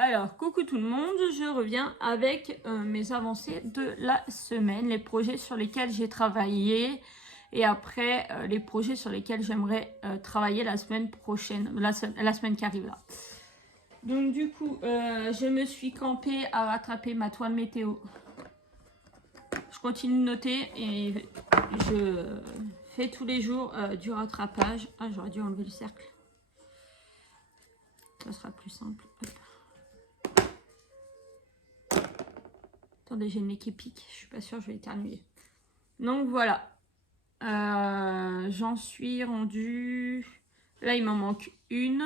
Alors, coucou tout le monde, je reviens avec mes avancées de la semaine, les projets sur lesquels j'ai travaillé et après les projets sur lesquels j'aimerais travailler la semaine prochaine, la semaine qui arrive là. Donc du coup, je me suis campée à rattraper ma toile météo. Je continue de noter et je fais tous les jours du rattrapage. Ah, j'aurais dû enlever le cercle. Ça sera plus simple. Hop. Attendez, j'ai le nez qui pique. Je suis pas sûre, je vais éternuer. Donc voilà. J'en suis rendue. Là, il m'en manque une.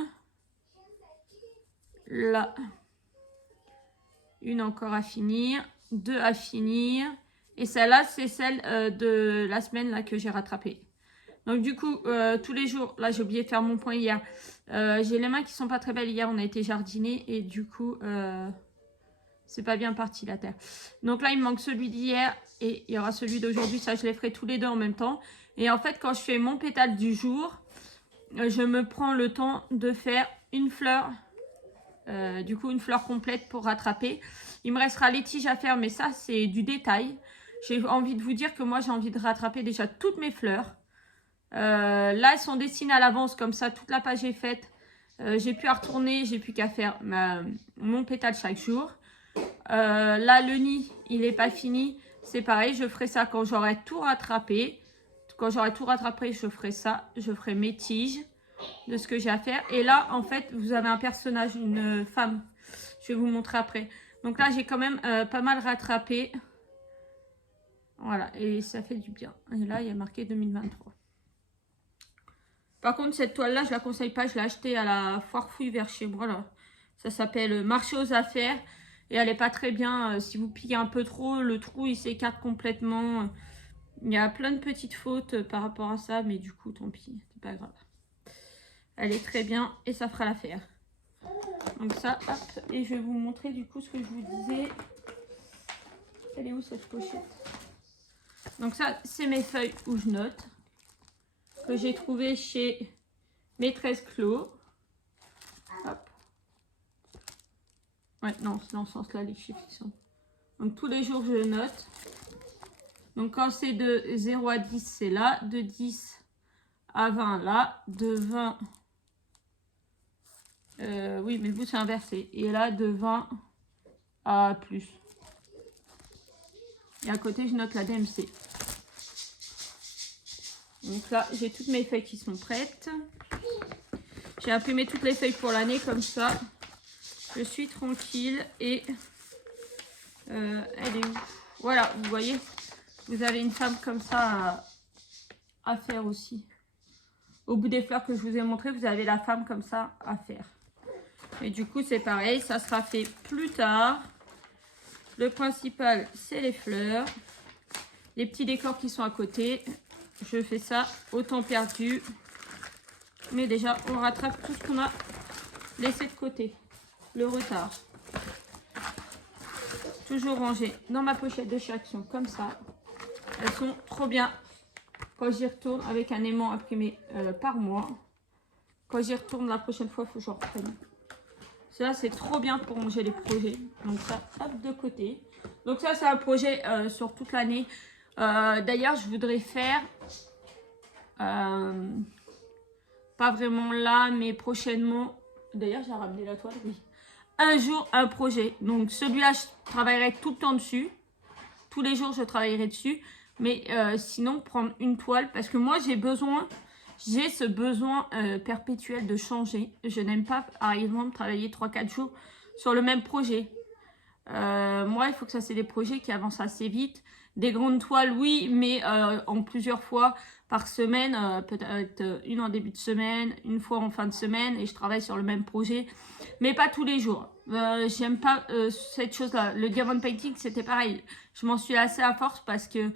Là. Une encore à finir. Deux à finir. Et celle-là, c'est celle de la semaine là, que j'ai rattrapée. Donc du coup, tous les jours, là j'ai oublié de faire mon point hier. J'ai les mains qui sont pas très belles. Hier, on a été jardiner et du coup... c'est pas bien parti la terre. Donc là, il me manque celui d'hier et il y aura celui d'aujourd'hui. Ça, je les ferai tous les deux en même temps. Et en fait, quand je fais mon pétale du jour, je me prends le temps de faire une fleur. Du coup, une fleur complète pour rattraper. Il me restera les tiges à faire, mais ça, c'est du détail. J'ai envie de vous dire que moi, j'ai envie de rattraper déjà toutes mes fleurs. Là, elles sont dessinées à l'avance, comme ça, toute la page est faite. J'ai plus à retourner, j'ai plus qu'à faire mon pétale chaque jour. Là, le nid, il n'est pas fini. C'est pareil, je ferai ça quand j'aurai tout rattrapé. Quand j'aurai tout rattrapé, je ferai ça. Je ferai mes tiges de ce que j'ai à faire. Et là, en fait, vous avez un personnage, une femme. Je vais vous montrer après. Donc là, j'ai quand même pas mal rattrapé. Voilà, et ça fait du bien. Et là, il y a marqué 2023. Par contre, cette toile-là, je la conseille pas. Je l'ai achetée à la foire fouille vers chez moi. Là. Ça s'appelle Marché aux affaires. Et elle n'est pas très bien. Si vous pillez un peu trop, le trou, il s'écarte complètement. Il y a plein de petites fautes par rapport à ça. Mais du coup, tant pis. C'est pas grave. Elle est très bien et ça fera l'affaire. Donc ça, hop. Et je vais vous montrer du coup ce que je vous disais. Elle est où cette pochette? Donc ça, c'est mes feuilles où je note. Que j'ai trouvé chez Maîtresse Clos. Hop. Ouais, non, c'est dans ce sens-là les chiffres qui sont. Donc tous les jours, je note. Donc quand c'est de 0 à 10, c'est là. De 10 à 20, là. De 20... oui, mais le bout, c'est inversé. Et là, de 20 à plus. Et à côté, je note la DMC. Donc là, j'ai toutes mes feuilles qui sont prêtes. J'ai imprimé toutes les feuilles pour l'année, comme ça. Je suis tranquille. Et elle est où? Voilà, vous voyez, vous avez une femme comme ça à faire aussi. Au bout des fleurs que je vous ai montré, vous avez la femme comme ça à faire. Et du coup, c'est pareil, ça sera fait plus tard. Le principal, c'est les fleurs. Les petits décors qui sont à côté. Je fais ça au temps perdu. Mais déjà, on rattrape tout ce qu'on a laissé de côté. Le retard. Toujours rangé dans ma pochette de chez Action, comme ça. Elles sont trop bien. Quand j'y retourne avec un aimant imprimé par mois. Quand j'y retourne la prochaine fois, il faut que j'en reprenne. Ça, c'est trop bien pour ranger les projets. Donc ça, hop, de côté. Donc ça, c'est un projet sur toute l'année. D'ailleurs, je voudrais faire... pas vraiment là, mais prochainement... D'ailleurs, j'ai ramené la toile, oui. Un jour, un projet. Donc celui-là, je travaillerai tout le temps dessus. Tous les jours, je travaillerai dessus. Mais sinon, prendre une toile. Parce que moi, j'ai ce besoin perpétuel de changer. Je n'aime pas, par exemple, travailler 3-4 jours sur le même projet. Moi, il faut que ça, c'est des projets qui avancent assez vite. Des grandes toiles, oui, mais en plusieurs fois par semaine. Peut-être une en début de semaine, une fois en fin de semaine. Et je travaille sur le même projet. Mais pas tous les jours. J'aime pas cette chose-là. Le diamond painting, c'était pareil. Je m'en suis lassée à force parce que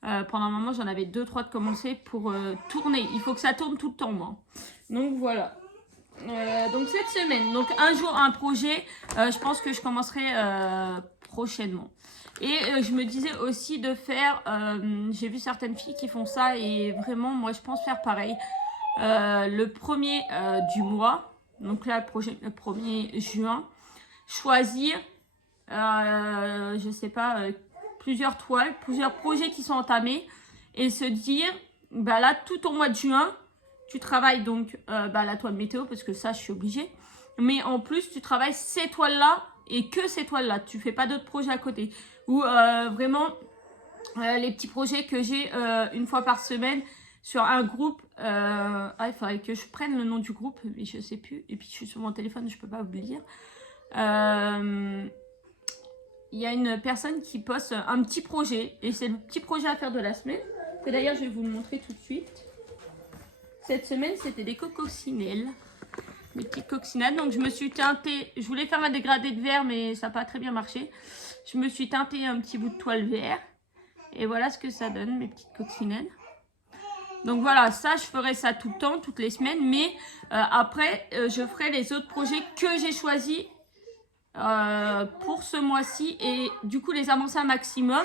pendant un moment, j'en avais 2-3 de commencer pour tourner. Il faut que ça tourne tout le temps, moi. Donc, voilà. Donc, cette semaine. Donc, un jour, un projet. Je pense que je commencerai prochainement. Et je me disais aussi de faire... j'ai vu certaines filles qui font ça. Et vraiment, moi, je pense faire pareil. Le 1er du mois. Donc là, le 1er juin. choisir, je sais pas, plusieurs toiles, plusieurs projets qui sont entamés et se dire, bah là, tout au mois de juin, tu travailles donc la toile météo parce que ça, je suis obligée. Mais en plus, tu travailles ces toiles-là et que ces toiles-là. Tu fais pas d'autres projets à côté. Ou vraiment, les petits projets que j'ai une fois par semaine sur un groupe. Il faudrait que je prenne le nom du groupe, mais je sais plus. Et puis, je suis sur mon téléphone, je peux pas vous le dire. Il y a une personne qui poste un petit projet. Et c'est le petit projet à faire de la semaine. Que d'ailleurs, je vais vous le montrer tout de suite. Cette semaine, c'était des coccinelles. Des petites coccinelles. Donc, je me suis teintée. Je voulais faire ma dégradée de vert, mais ça n'a pas très bien marché. Je me suis teintée un petit bout de toile vert. Et voilà ce que ça donne, mes petites coccinelles. Donc voilà, ça, je ferai ça tout le temps, toutes les semaines. Mais après, je ferai les autres projets que j'ai choisis pour ce mois-ci. Et du coup, les avancer un maximum.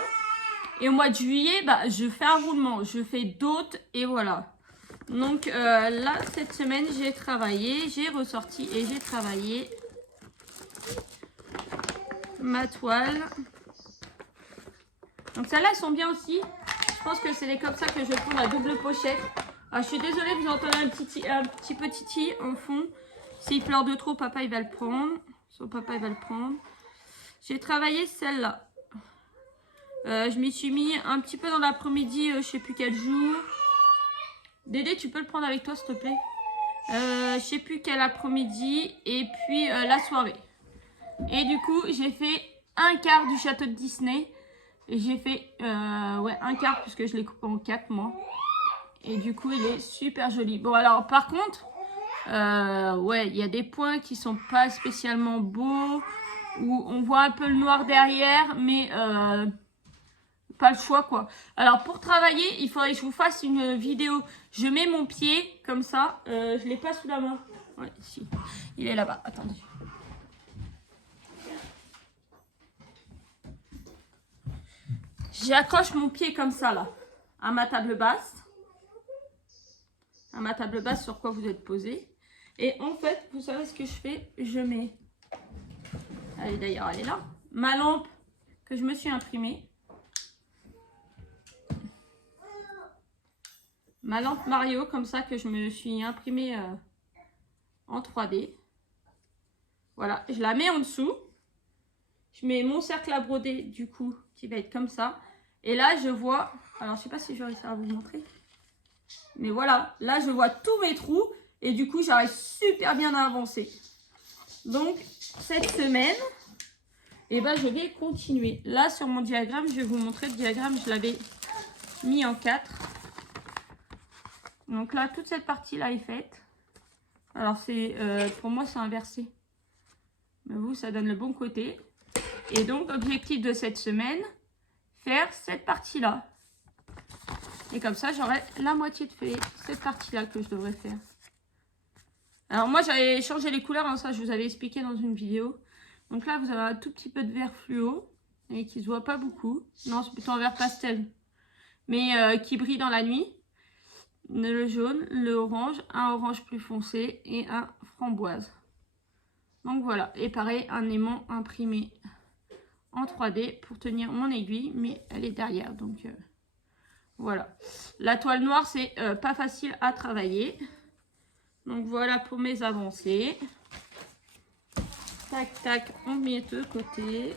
Et au mois de juillet, bah, je fais un roulement. Je fais d'autres et voilà. Donc là, cette semaine, j'ai travaillé. J'ai ressorti et j'ai travaillé ma toile. Donc celles-là, elles sont bien aussi. Je pense que c'est comme ça que je prends la double pochette. Alors, je suis désolée, vous entendez un petit peu titi en fond. S'il pleure de trop, papa, il va le prendre. Son papa, il va le prendre. J'ai travaillé celle-là. Je m'y suis mis un petit peu dans l'après-midi, je sais plus quel jour. Dédé, tu peux le prendre avec toi, s'il te plaît. Je sais plus quel après-midi. Et puis, la soirée. Et du coup, j'ai fait un quart du château de Disney. Et j'ai fait un quart puisque je l'ai coupé en 4 moi. Et du coup, il est super joli. Bon, alors, par contre, il y a des points qui sont pas spécialement beaux. Où on voit un peu le noir derrière, mais pas le choix, quoi. Alors, pour travailler, il faudrait que je vous fasse une vidéo. Je mets mon pied, comme ça. Je l'ai pas sous la main. Ouais, si. Il est là-bas. Attendez. J'accroche mon pied comme ça, là, à ma table basse. À ma table basse sur quoi vous êtes posé. Et en fait, vous savez ce que je fais? Je mets... Allez, d'ailleurs, elle est là. Ma lampe que je me suis imprimée. Ma lampe Mario, comme ça, que je me suis imprimée en 3D. Voilà, je la mets en dessous. Je mets mon cercle à broder, du coup, qui va être comme ça. Et là, je vois... Alors, je sais pas si je vais réussir à vous montrer. Mais voilà, là, je vois tous mes trous. Et du coup, j'arrive super bien à avancer. Donc, cette semaine, je vais continuer. Là, sur mon diagramme, je vais vous montrer le diagramme. Je l'avais mis en 4. Donc là, toute cette partie-là est faite. Alors, pour moi, c'est inversé. Mais vous, ça donne le bon côté. Et donc, objectif de cette semaine, faire cette partie-là. Et comme ça, j'aurai la moitié de fait. Cette partie-là que je devrais faire. Alors, moi, j'avais changé les couleurs. Hein, ça, je vous avais expliqué dans une vidéo. Donc là, vous avez un tout petit peu de vert fluo. Et qui ne se voit pas beaucoup. Non, c'est plutôt un vert pastel. Mais qui brille dans la nuit. Le jaune, le orange, un orange plus foncé et un framboise. Donc voilà. Et pareil, un aimant imprimé en 3D pour tenir mon aiguille, mais elle est derrière, donc voilà. La toile noire, c'est pas facile à travailler. Donc voilà pour mes avancées. Tac, tac, on met de côté.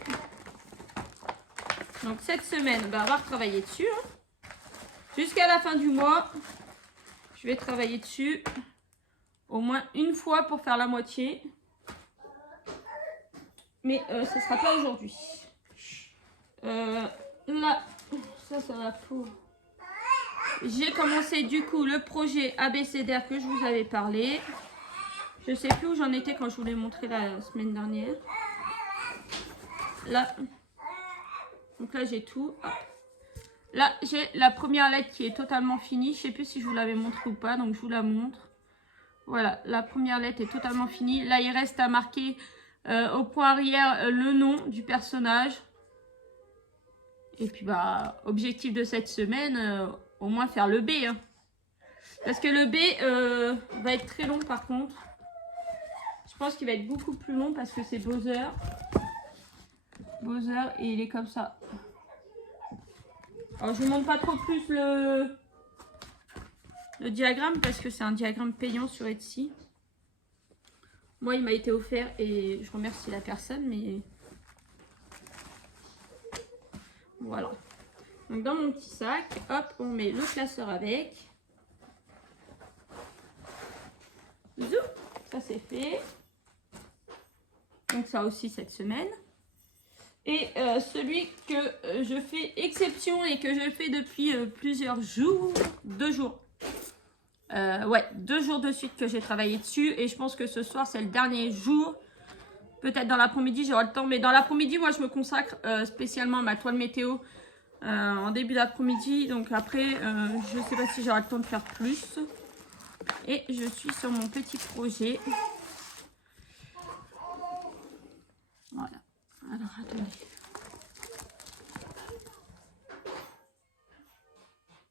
Donc cette semaine, on va retravailler dessus. Hein. Jusqu'à la fin du mois, je vais travailler dessus au moins une fois pour faire la moitié. Mais ce ne sera pas aujourd'hui. Là, ça va pour... J'ai commencé du coup le projet ABCDR que je vous avais parlé. Je sais plus où j'en étais quand je vous l'ai montré la semaine dernière. Là, donc là j'ai tout. Hop. Là j'ai la première lettre qui est totalement finie. Je sais plus si je vous l'avais montré ou pas, donc je vous la montre. Voilà, la première lettre est totalement finie. Là il reste à marquer au point arrière le nom du personnage. Et puis objectif de cette semaine, au moins faire le B. Hein. Parce que le B va être très long par contre. pense qu'il va être beaucoup plus long parce que c'est Bowser. Bowser et il est comme ça. Alors je ne vous montre pas trop plus le diagramme parce que c'est un diagramme payant sur Etsy. Moi il m'a été offert et je remercie la personne, mais voilà. Donc dans mon petit sac, hop, on met le classeur avec. Zou, ça c'est fait. Donc ça aussi cette semaine. Et celui que je fais exception et que je fais depuis plusieurs jours, 2 jours. Ouais, 2 jours de suite que j'ai travaillé dessus. Et je pense que ce soir, c'est le dernier jour. Peut-être dans l'après-midi, j'aurai le temps. Mais dans l'après-midi, moi, je me consacre spécialement à ma toile météo en début d'après-midi. Donc après, je ne sais pas si j'aurai le temps de faire plus. Et je suis sur mon petit projet. Voilà. Alors, attendez.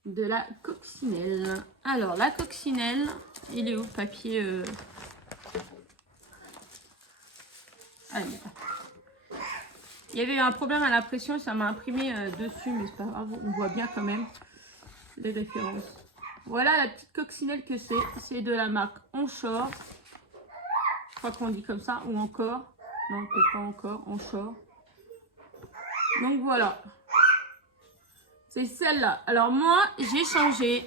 De la coccinelle. Alors, la coccinelle, il est où le papier Ah, il y avait eu un problème à l'impression, ça m'a imprimé dessus, mais c'est pas grave, on voit bien quand même les références. Voilà la petite coccinelle que c'est de la marque Onshore. Je crois qu'on dit comme ça, ou encore. Non, peut-être pas encore, Onshore. Donc voilà. C'est celle-là. Alors moi, j'ai changé.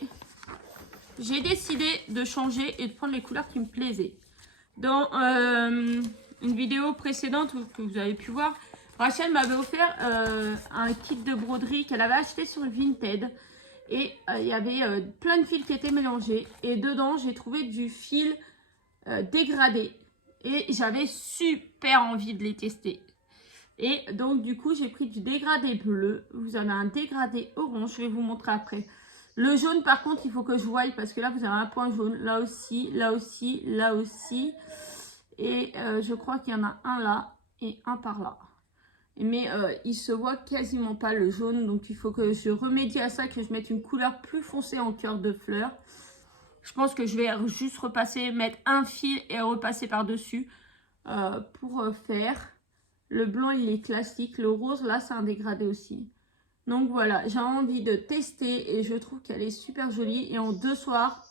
J'ai décidé de changer et de prendre les couleurs qui me plaisaient. Dans une vidéo précédente que vous avez pu voir, Rachel m'avait offert un kit de broderie qu'elle avait acheté sur Vinted. Et il y avait plein de fils qui étaient mélangés. Et dedans, j'ai trouvé du fil dégradé. Et j'avais super envie de les tester. Et donc, du coup, j'ai pris du dégradé bleu. Vous avez un dégradé orange. Je vais vous montrer après. Le jaune, par contre, il faut que je voie parce que là, vous avez un point jaune. Là aussi, là aussi, là aussi. Et je crois qu'il y en a un là et un par là. Mais il se voit quasiment pas le jaune. Donc, il faut que je remédie à ça, que je mette une couleur plus foncée en cœur de fleur. Je pense que je vais juste repasser, mettre un fil et repasser par-dessus pour faire. Le blanc, il est classique. Le rose, là, c'est un dégradé aussi. Donc voilà, j'ai envie de tester et je trouve qu'elle est super jolie. Et en 2 soirs,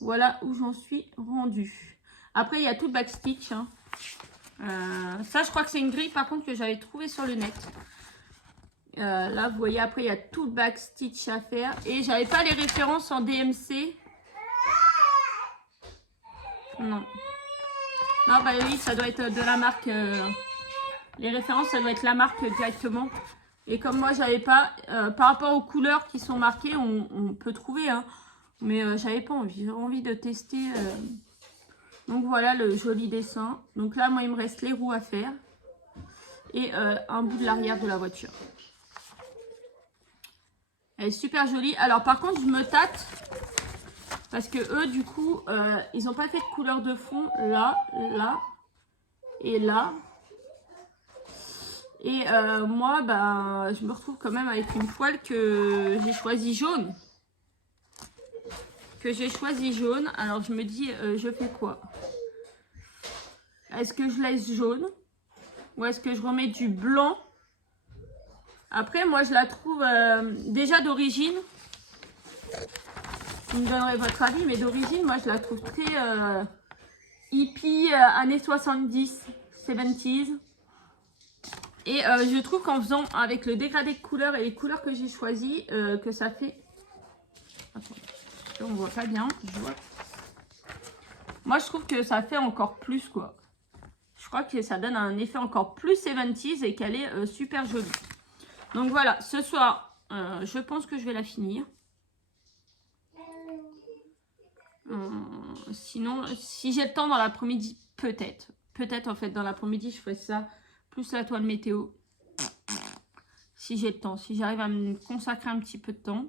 voilà où j'en suis rendue. Après, il y a tout le backstitch. Hein. Ça, je crois que c'est une grille, par contre, que j'avais trouvé sur le net. Là, vous voyez, après, il y a tout le backstitch à faire. Et j'avais pas les références en DMC. Non. Non, bah oui, ça doit être de la marque... les références, ça doit être la marque directement. Et comme moi, j'avais pas... par rapport aux couleurs qui sont marquées, on peut trouver. Hein, mais j'avais pas envie. J'avais envie de tester... Donc voilà le joli dessin. Donc là, moi, il me reste les roues à faire. Et un bout de l'arrière de la voiture. Elle est super jolie. Alors par contre, je me tâte. Parce que eux, du coup, ils n'ont pas fait de couleur de fond. Là, là et là. Et moi, bah, je me retrouve quand même avec une toile que j'ai choisie jaune. Alors je me dis, je fais quoi? Est-ce que je laisse jaune? Ou est-ce que je remets du blanc? Après, moi, je la trouve déjà d'origine. Vous me donnerez votre avis, mais d'origine, moi, je la trouve très hippie, années 70, 70s. Et je trouve qu'en faisant avec le dégradé de couleurs et les couleurs que j'ai choisies, que ça fait... Attends, on voit pas bien. Moi, je trouve que ça fait encore plus, quoi. Je crois que ça donne un effet encore plus 70s et qu'elle est super jolie. Donc voilà, ce soir, je pense que je vais la finir. Sinon, si j'ai le temps dans l'après-midi, peut-être. Peut-être en fait dans l'après-midi, je ferai ça plus la toile météo. Si j'ai le temps, si j'arrive à me consacrer un petit peu de temps.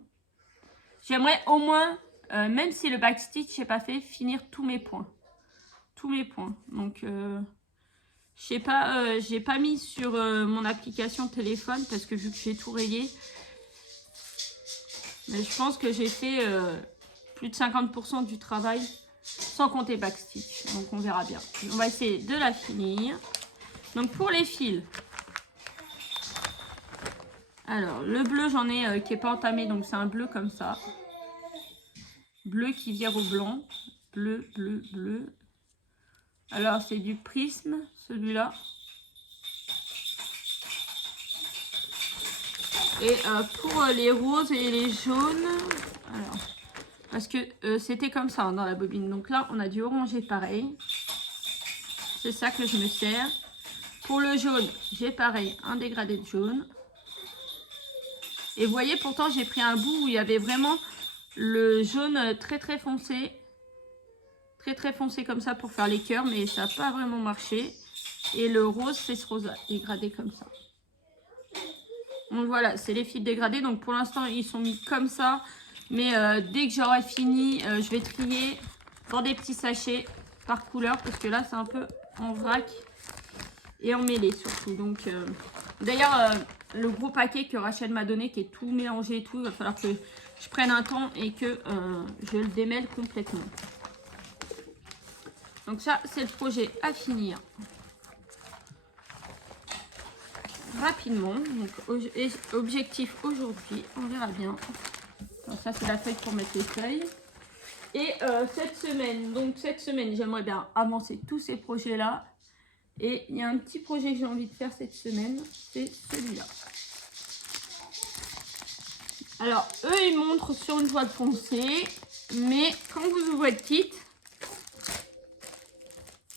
J'aimerais au moins, même si le backstitch n'est pas fait, finir tous mes points. Tous mes points. Donc, je sais pas, j'ai pas mis sur mon application téléphone parce que vu que j'ai tout rayé. Mais je pense que j'ai fait plus de 50% du travail sans compter backstitch. Donc on verra bien. On va essayer de la finir. Donc pour les fils, alors le bleu j'en ai qui n'est pas entamé, donc c'est un bleu comme ça. Bleu qui vire au blanc. Bleu, bleu, bleu. Alors c'est du prisme celui-là. Et pour les roses et les jaunes, alors, parce que c'était comme ça hein, dans la bobine. Donc là, on a du orangé pareil. C'est ça que je me sers. Pour le jaune, j'ai pareil, un dégradé de jaune. Et vous voyez, pourtant, j'ai pris un bout où il y avait vraiment le jaune très très foncé. Très très foncé comme ça pour faire les cœurs, mais ça n'a pas vraiment marché. Et le rose, c'est ce rose-là, dégradé comme ça. Donc voilà, c'est les fils dégradés. Donc pour l'instant, ils sont mis comme ça. Mais dès que j'aurai fini, je vais trier dans des petits sachets par couleur. Parce que là, c'est un peu en vrac et en mêlé surtout. Donc d'ailleurs, le gros paquet que Rachel m'a donné, qui est tout mélangé et tout, il va falloir que je prenne un temps et que je le démêle complètement. Donc ça, c'est le projet à finir. Rapidement, donc objectif aujourd'hui, on verra bien. Donc ça c'est la feuille pour mettre les feuilles. Et cette semaine, j'aimerais bien avancer tous ces projets là. Et il y a un petit projet que j'ai envie de faire cette semaine, c'est celui-là. Alors eux ils montrent sur une toile foncée, mais quand vous ouvrez le kit,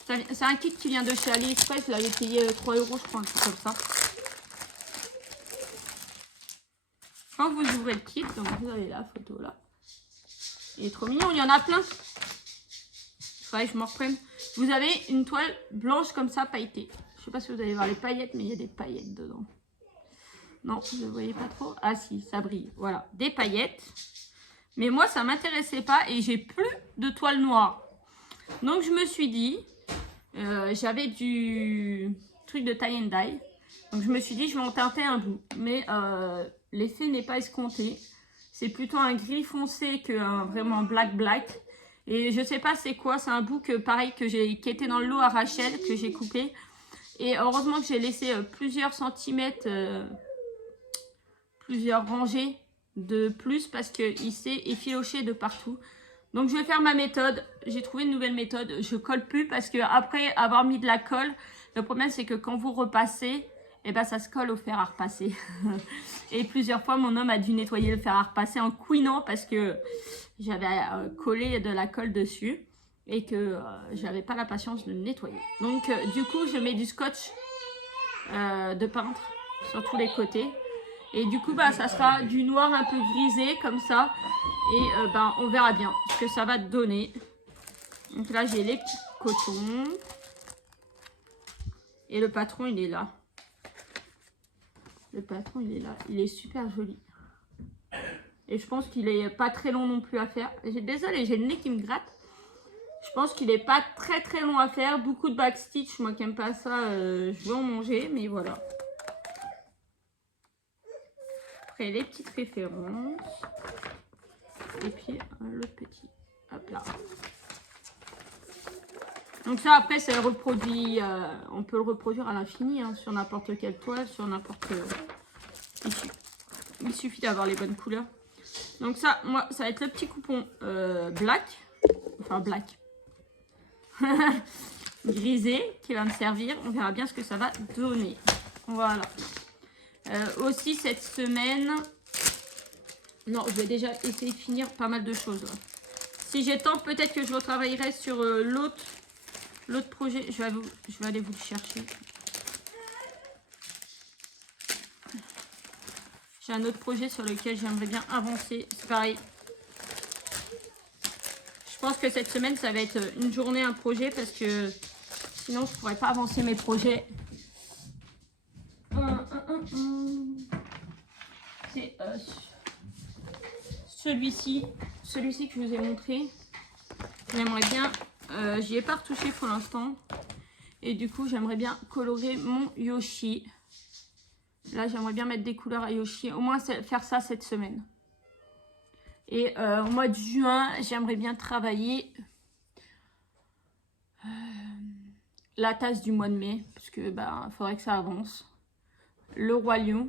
c'est un kit qui vient de chez AliExpress, je l'avais payé 3 € je crois, un truc comme ça. Quand vous ouvrez le kit, donc vous avez la photo là. Il est trop mignon, il y en a plein. Il faudrait que je m'en reprenne. Vous avez une toile blanche comme ça, pailletée. Je ne sais pas si vous allez voir les paillettes, mais il y a des paillettes dedans. Non, vous ne voyez pas trop. Ah si, ça brille. Voilà, des paillettes. Mais moi, ça ne m'intéressait pas et j'ai plus de toile noire. Donc je me suis dit, j'avais du truc de tie and dye. Donc je me suis dit, je vais en teinter un bout. Mais l'effet n'est pas escompté. C'est plutôt un gris foncé qu'un vraiment black. Et je sais pas c'est quoi. C'est un bout que, pareil qui était dans le lot à Rachel, que j'ai coupé. Et heureusement que j'ai laissé plusieurs centimètres, plusieurs rangées de plus parce qu'il s'est effiloché de partout. Donc je vais faire ma méthode. J'ai trouvé une nouvelle méthode. Je colle plus parce que après avoir mis de la colle, le problème c'est que quand vous repassez, et ben ça se colle au fer à repasser. Et plusieurs fois, mon homme a dû nettoyer le fer à repasser en couinant parce que j'avais collé de la colle dessus et que j'avais pas la patience de le nettoyer. Donc, du coup, je mets du scotch de peintre sur tous les côtés. Et du coup, bah, ça sera du noir un peu grisé comme ça. Et bah, on verra bien ce que ça va donner. Donc là, j'ai les petits cotons. Et le patron, il est là. Le patron, il est là. Il est super joli. Et je pense qu'il est pas très long non plus à faire. Désolée, j'ai le nez qui me gratte. Je pense qu'il est pas très long à faire. Beaucoup de backstitch. Moi qui n'aime pas ça, je vais en manger. Mais voilà. Après, les petites références. Et puis, le petit. Hop là. Donc ça, après, c'est reproduit. On peut le reproduire à l'infini hein, sur n'importe quelle toile, sur n'importe... Il suffit d'avoir les bonnes couleurs. Donc ça, moi, ça va être le petit coupon black. Enfin, black. Grisé qui va me servir. On verra bien ce que ça va donner. Voilà. Aussi, cette semaine... Non, je vais déjà essayer de finir pas mal de choses. Là. Si j'ai temps, peut-être que je retravaillerai sur l'autre projet. Je vais aller vous le chercher. J'ai un autre projet sur lequel j'aimerais bien avancer. C'est pareil. Je pense que cette semaine, ça va être une journée, un projet. Parce que sinon, je ne pourrais pas avancer mes projets. C'est celui-ci que je vous ai montré. J'aimerais bien... j'y ai pas retouché pour l'instant. Et du coup, j'aimerais bien colorer mon Yoshi. Là, j'aimerais bien mettre des couleurs à Yoshi. Au moins, faire ça cette semaine. Et au mois de juin, j'aimerais bien travailler la tasse du mois de mai, parce que bah, faudrait que ça avance. Le Roi Lion.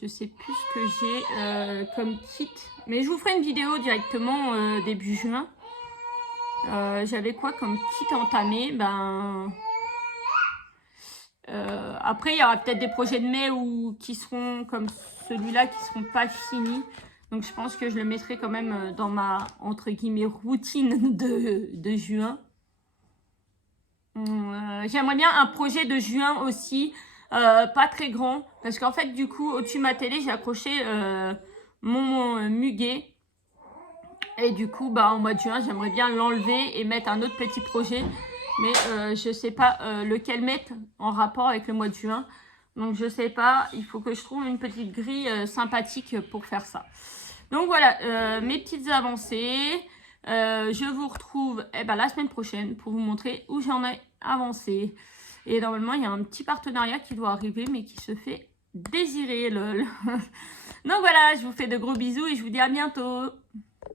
Je sais plus ce que j'ai comme kit, mais je vous ferai une vidéo directement début juin. J'avais quoi comme kit entamé? Ben, après, il y aura peut-être des projets de mai qui seront comme celui-là, qui seront pas finis. Donc, je pense que je le mettrai quand même dans ma, entre guillemets, routine de juin. J'aimerais bien un projet de juin aussi, pas très grand. Parce qu'en fait, du coup, au-dessus de ma télé, j'ai accroché mon muguet. Et du coup, bah, en mois de juin, j'aimerais bien l'enlever et mettre un autre petit projet. Mais je sais pas lequel mettre en rapport avec le mois de juin. Donc, je sais pas. Il faut que je trouve une petite grille sympathique pour faire ça. Donc, voilà, mes petites avancées. Je vous retrouve la semaine prochaine pour vous montrer où j'en ai avancé. Et normalement, il y a un petit partenariat qui doit arriver, mais qui se fait désirer, lol. Donc, voilà, je vous fais de gros bisous et je vous dis à bientôt.